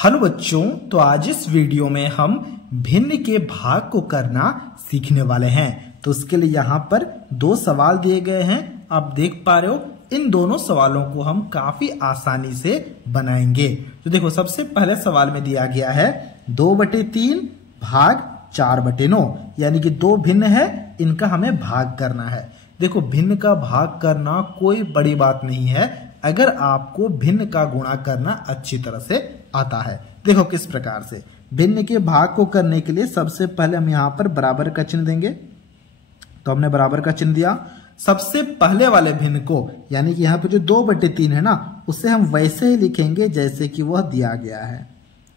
Hello बच्चों, तो आज इस वीडियो में हम भिन्न के भाग को करना सीखने वाले हैं। तो उसके लिए यहाँ पर दो सवाल दिए गए हैं, आप देख पा रहे हो। इन दोनों सवालों को हम काफी आसानी से बनाएंगे। तो देखो, सबसे पहले सवाल में दिया गया है 2/3 भाग 4/9, यानी कि दो भिन्न है, इनका हमें भाग करना है। देखो, भिन्न का भाग करना कोई बड़ी बात नहीं है अगर आपको भिन्न का गुणा करना अच्छी तरह से आता है। देखो किस प्रकार से भिन्न के भाग को करने के लिए सबसे पहले हम यहाँ पर बराबर का चिन्ह देंगे। तो हमने बराबर का चिन्ह दिया। सबसे पहले वाले भिन्न को, यानी कि यहाँ पे जो 2/3 है ना, उसे हम वैसे ही लिखेंगे जैसे कि वह दिया गया है।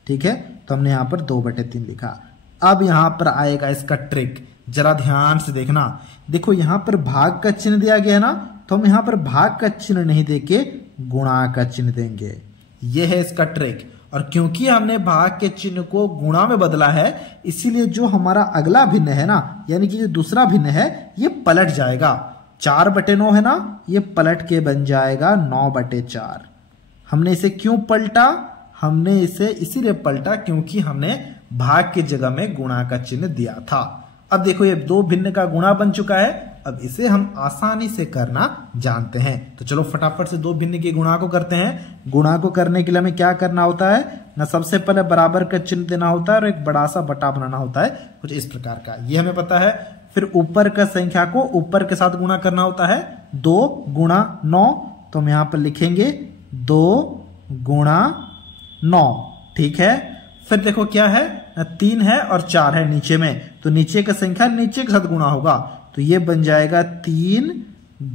ठीक है, तो हमने यहाँ पर 2/3 लिखा। अब यहाँ पर आएगा इसका ट्रिक, जरा ध्यान से देखना। देखो, यहाँ पर भाग का चिन्ह दिया गया है ना, तो हम यहाँ पर भाग का चिन्ह नहीं देके गुणा का चिन्ह देंगे। यह है इसका ट्रिक। और क्योंकि हमने भाग के चिन्ह को गुणा में बदला है, इसीलिए जो हमारा अगला भिन्न है ना, यानी कि जो दूसरा भिन्न है, ये पलट जाएगा। 4/9 है ना, ये पलट के बन जाएगा 9/4। हमने इसे क्यों पलटा? हमने इसे इसीलिए पलटा क्योंकि हमने भाग की जगह में गुणा का चिन्ह दिया था। अब देखो, ये दो भिन्न का गुणा बन चुका है। अब इसे हम आसानी से करना जानते हैं। तो चलो फटाफट से दो भिन्न के गुणा को करते हैं। गुणा को करने के लिए हमें क्या करना होता है ना, सबसे पहले बराबर का चिन्ह देना होता है और एक बड़ा सा बटा बनाना होता है, कुछ इस प्रकार का, ये हमें पता है। फिर ऊपर का संख्या को ऊपर के साथ गुणा करना होता है। 2 × 9, तो हम यहाँ पर लिखेंगे 2 × 9। ठीक है, फिर देखो क्या है, 3 है और 4 है नीचे में, तो नीचे का संख्या नीचे के साथ गुणा होगा, तो ये बन जाएगा 3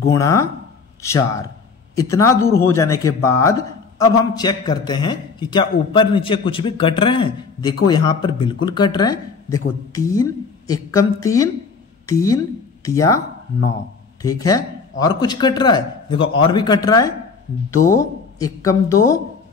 × 4। इतना दूर हो जाने के बाद अब हम चेक करते हैं कि क्या ऊपर नीचे कुछ भी कट रहे हैं। देखो यहां पर बिल्कुल कट रहे हैं। देखो 3 एकम 3, 3 तिया 9। ठीक है, और कुछ कट रहा है, देखो और भी कट रहा है। 2 एकम 2,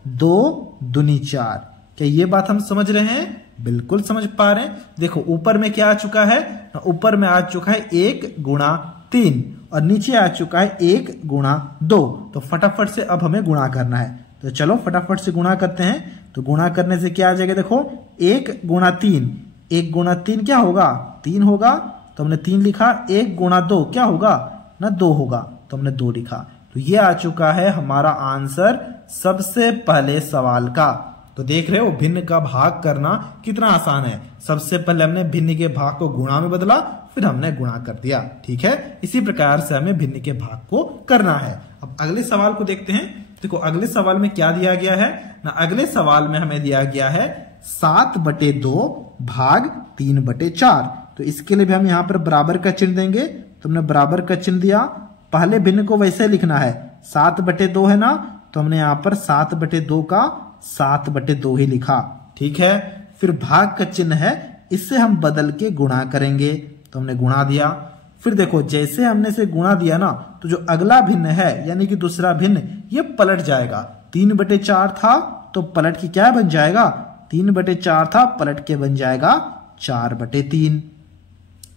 2 दूनी 4। क्या ये बात हम समझ रहे हैं? बिल्कुल समझ पा रहे हैं। देखो ऊपर में क्या आ चुका है, ऊपर में आ चुका है 1 × 3 और नीचे आ चुका है 1 × 2। तो फटाफट से अब हमें गुणा करना है। तो चलो फटाफट से गुणा करते हैं। तो गुणा करने से क्या आ जाएगा, देखो 1 × 3, 1 × 3 क्या होगा, 3 होगा, तो हमने 3 लिखा। 1 × 2 क्या होगा ना, 2 होगा, तो हमने 2 लिखा। तो ये आ चुका है हमारा आंसर सबसे पहले सवाल का। तो देख रहे हो भिन्न का भाग करना कितना आसान है। सबसे पहले हमने भिन्न के भाग को गुणा में बदला, फिर हमने गुणा कर दिया। ठीक है, इसी प्रकार से हमें भिन्न के भाग को करना है। अब अगले सवाल को देखते हैं। देखो अगले सवाल में क्या दिया गया है ना, अगले सवाल में हमें दिया गया है 7/2 भाग 3/4। तो इसके लिए भी हम यहाँ पर बराबर का चिन्ह देंगे। तो हमने बराबर का चिन्ह दिया। पहले भिन्न को वैसे लिखना है, 7/2 है ना, तो हमने यहाँ पर 7/2 का 7/2 ही लिखा। ठीक है, फिर भाग का चिन्ह है, इससे हम बदल के गुणा करेंगे। तो हमने गुणा दिया। फिर देखो जैसे हमने इसे गुणा दिया ना, तो जो अगला भिन्न है यानी कि दूसरा भिन्न, ये पलट जाएगा। 3/4 था तो पलट के क्या बन जाएगा, 3/4 था, पलट के बन जाएगा 4/3।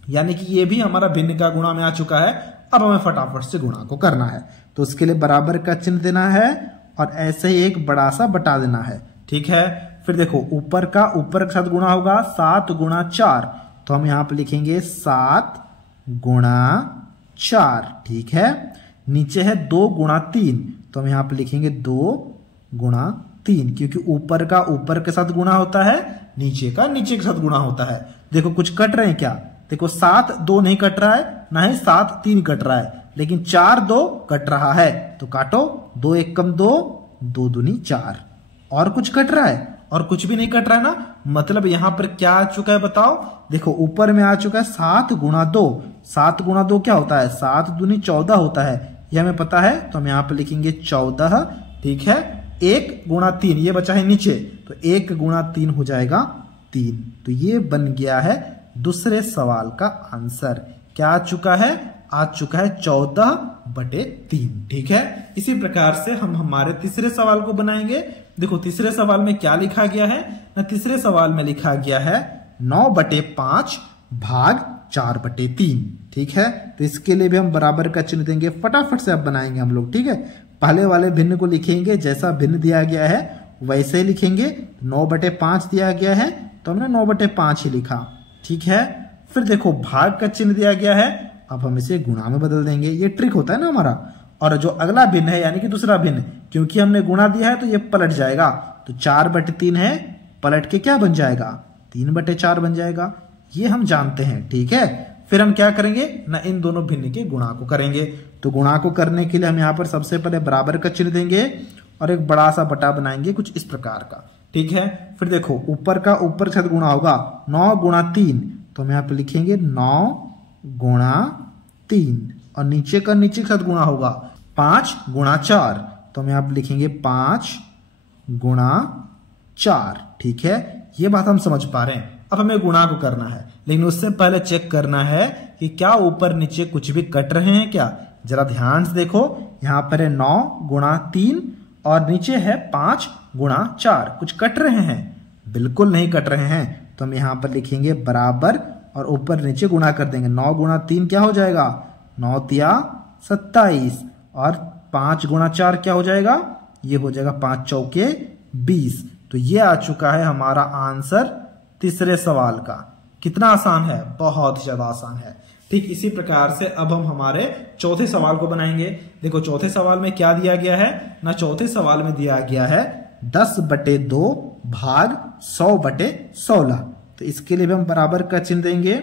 यानी कि ये भी हमारा भिन्न का गुणा में आ चुका है। अब हमें फटाफट से गुणा को करना है। तो उसके लिए बराबर का चिन्ह देना है और ऐसे ही एक बड़ा सा बटा देना है। ठीक है, फिर देखो ऊपर के साथ गुणा होगा। 7 × 4, तो हम यहां पे लिखेंगे 7 × 4। ठीक है, नीचे है 2 × 3, तो हम यहां पे लिखेंगे 2 × 3, क्योंकि ऊपर का ऊपर के साथ गुणा होता है, नीचे का नीचे के साथ गुणा होता है। देखो कुछ कट रहे हैं क्या, देखो 7 2 नहीं कट रहा है, ना ही 7 3 कट रहा है, लेकिन 4 2 कट रहा है। तो काटो, 2 एकम 2, 2 दूनी 4। और कुछ कट रहा है, और कुछ भी नहीं कट रहा है ना, मतलब यहां पर क्या आ चुका है बताओ। देखो ऊपर में आ चुका है 7 × 2। 7 × 2 क्या होता है, 7 दूनी 14 होता है, ये हमें पता है। तो हम यहाँ पर लिखेंगे 14। ठीक है, 1 × 3 ये बचा है नीचे, तो 1 × 3 हो जाएगा 3। तो ये बन गया है दूसरे सवाल का आंसर। क्या आ चुका है, आ चुका है 14/3। ठीक है, इसी प्रकार से हम हमारे तीसरे सवाल को बनाएंगे। देखो तीसरे सवाल में क्या लिखा गया है ना, तीसरे सवाल में लिखा गया है 9/5 भाग 4/3। ठीक है, तो इसके लिए भी हम बराबर का चिन्ह देंगे। फटाफट से अब बनाएंगे हम लोग। ठीक है, पहले वाले भिन्न को लिखेंगे जैसा भिन्न दिया गया है वैसे ही लिखेंगे। 9/5 दिया गया है तो हमने 9/5 ही लिखा। ठीक है, फिर देखो भाग का चिन्ह दिया गया है, अब हम इसे गुणा में बदल देंगे। ये ट्रिक होता है ना हमारा। और जो अगला भिन्न है यानी कि दूसरा भिन्न, क्योंकि हमने गुणा दिया है तो ये पलट जाएगा, तो 4/3 है, पलट के क्या बन जाएगा, 3/4 बन जाएगा। ये हम जानते हैं। ठीक है, फिर हम क्या करेंगे ना, इन दोनों भिन्न के गुणा को करेंगे। तो गुणा को करने के लिए हम यहाँ पर सबसे पहले बराबर का चिन्ह देंगे और एक बड़ा सा बटा बनाएंगे कुछ इस प्रकार का। ठीक है, फिर देखो ऊपर का ऊपर के साथ गुणा होगा, 9 × 3, तो हम यहाँ पर लिखेंगे 9 × 3, और नीचे का नीचे के साथ गुणा होगा 5 × 4, तो हम यहाँ पर लिखेंगे 5 × 4। ठीक है, ये बात हम समझ पा रहे हैं। अब हमें गुणा को करना है, लेकिन उससे पहले चेक करना है कि क्या ऊपर नीचे कुछ भी कट रहे हैं क्या। जरा ध्यान से देखो, यहाँ पर है 9 × 3 और नीचे है 5 × 4, कुछ कट रहे हैं? बिल्कुल नहीं कट रहे हैं। तो हम यहाँ पर लिखेंगे बराबर और ऊपर नीचे गुणा कर देंगे। 9 × 3 क्या हो जाएगा, 9 तिया 27, और 5 × 4 क्या हो जाएगा, ये हो जाएगा 5 चौके 20। तो ये आ चुका है हमारा आंसर तीसरे सवाल का। कितना आसान है, बहुत ही ज्यादा आसान है। ठीक इसी प्रकार से अब हम हमारे चौथे सवाल को बनाएंगे। देखो चौथे सवाल में क्या दिया गया है ना, चौथे सवाल में दिया गया है 10/2 भाग 100/16। तो इसके लिए भी हम बराबर का चिन्ह देंगे।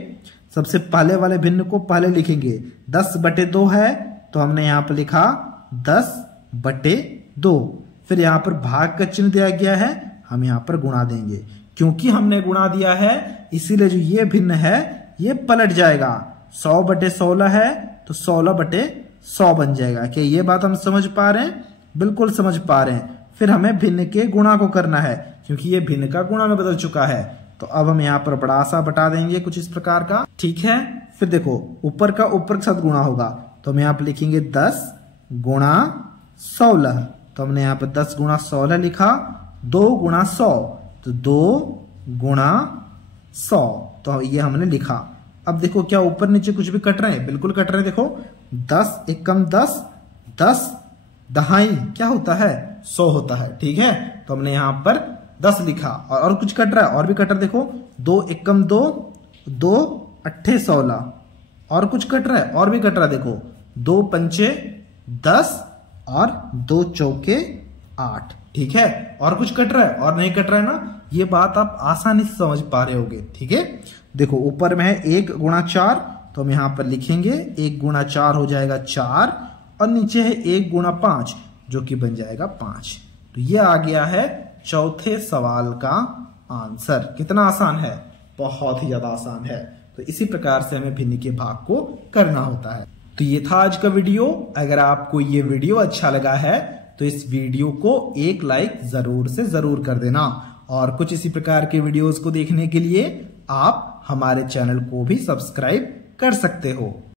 सबसे पहले वाले भिन्न को पहले लिखेंगे। 10/2 है तो हमने यहाँ पर लिखा 10/2। फिर यहाँ पर भाग का चिन्ह दिया गया है, हम यहाँ पर गुणा देंगे। क्योंकि हमने गुणा दिया है इसीलिए जो ये भिन्न है ये पलट जाएगा। 100/16 है तो 16/100 बन जाएगा। क्या ये बात हम समझ पा रहे हैं? बिल्कुल समझ पा रहे हैं। फिर हमें भिन्न के गुणा को करना है, क्योंकि ये भिन्न का गुणा में बदल चुका है। तो अब हम यहाँ पर बड़ा सा बटा देंगे कुछ इस प्रकार का। ठीक है, फिर देखो ऊपर का ऊपर के साथ गुणा होगा, तो हम यहाँ पर लिखेंगे 10 × 16। तो हमने यहाँ पर 10 × 16 लिखा। 2 × 100, तो 2 × 100, तो ये हमने लिखा। अब देखो क्या ऊपर नीचे कुछ भी कट रहे हैं? बिल्कुल कट रहे हैं। देखो 10 एकम 10, 10 दहाई क्या होता है, 100 होता है। ठीक है, तो हमने यहाँ पर 10 लिखा। और कुछ कट रहा है, और भी कट रहा है। देखो 2 एकम 2, 2 अट्ठे 16, और कुछ कट रहा है, और भी कट रहा है। देखो 2 पंचे 10 और 2 चौके 8। ठीक है, और कुछ कट रहा है और नहीं कट रहा है ना, ये बात आप आसानी से समझ पा रहे होगे। ठीक है, देखो ऊपर में है 1 × 4, तो हम यहाँ पर लिखेंगे 1 × 4 हो जाएगा 4, और नीचे है 1 × 5 जो कि बन जाएगा 5। तो ये आ गया है चौथे सवाल का आंसर। कितना आसान है, बहुत ही ज्यादा आसान है। तो इसी प्रकार से हमें भिन्न के भाग को करना होता है। तो ये था आज का वीडियो। अगर आपको ये वीडियो अच्छा लगा है तो इस वीडियो को एक लाइक जरूर से जरूर कर देना, और कुछ इसी प्रकार के वीडियोस को देखने के लिए आप हमारे चैनल को भी सब्सक्राइब कर सकते हो।